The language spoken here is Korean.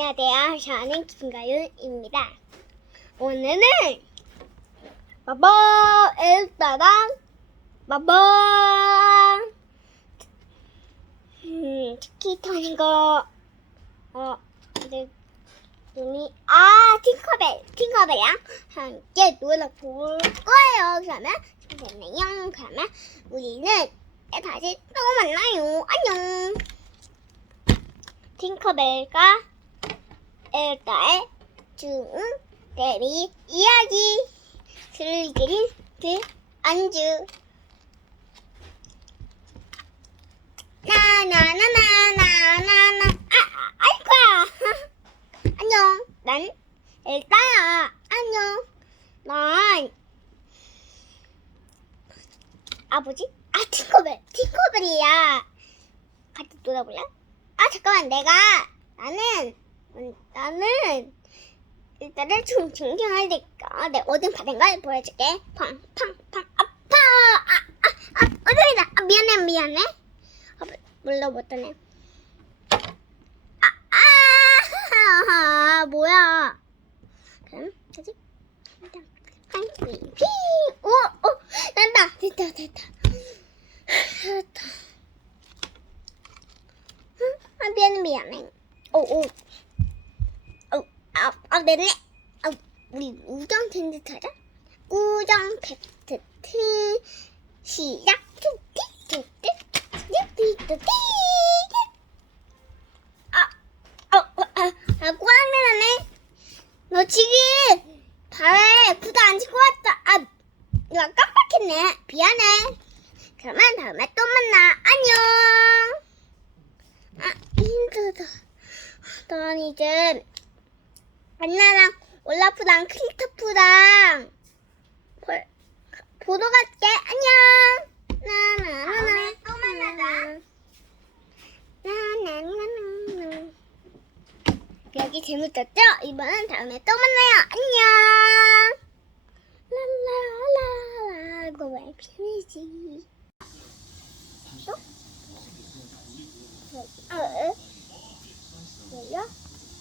안녕하세요. 저는 김가윤입니다. 오늘은 마법 엘사랑 마법 음, 특히 터는 거 어, 근데 눈이 아 팅커벨 팅커벨이랑 함께 놀아볼 거예요. 그러면 준비됐나요? 그러면 우리는 다시 또 만나요. 안녕. 팅커벨과 엘사의 중 데뷔 이야기. 슬기린 그 안주. 나나나나나나나. 아, 아 아이고야. 안녕. 난 엘사야. 안녕. 난 아버지? 아 팅커벨. 팅커벨이야. 같이 놀아볼래? 아 잠깐만. 내가 나는 음, 나는 일단은 좀 존경할 테니까? 내 어딘 받은 걸 보여줄게. 팡팡팡 아파! 아아 아 어디다! 아, 미안해 미안해. 아, 몰라 못하네. 아아 뭐야? 그럼 되지? 일단 팡피피 오오 난다! 됐다 됐다. 됐다 아, 미안해, 미안해. 오, 오. 어, 아, 아, 내래. 아, 우리 우정 텐트 타자. 우정 텐트 시작. 뚜띠, 뚜띠, 뚜띠, 뚜띠. 아, 어, 어, 아, 아, 꼬랑내라네. 너 지금 발에 구두 안 신고 왔다. 아, 이거 깜빡했네. 미안해. 그러면 다음에 또 만나. 안녕. 아, 힘들다. 난 이제 안나랑 올라프랑 크리스토프랑 볼, 보러 갈게. 안녕. 나나나나. 또 만나자. 나나나나. 여기 재밌었죠? 이번엔 다음에 또 만나요. 안녕. 랄라라. 이거 왜 편이지?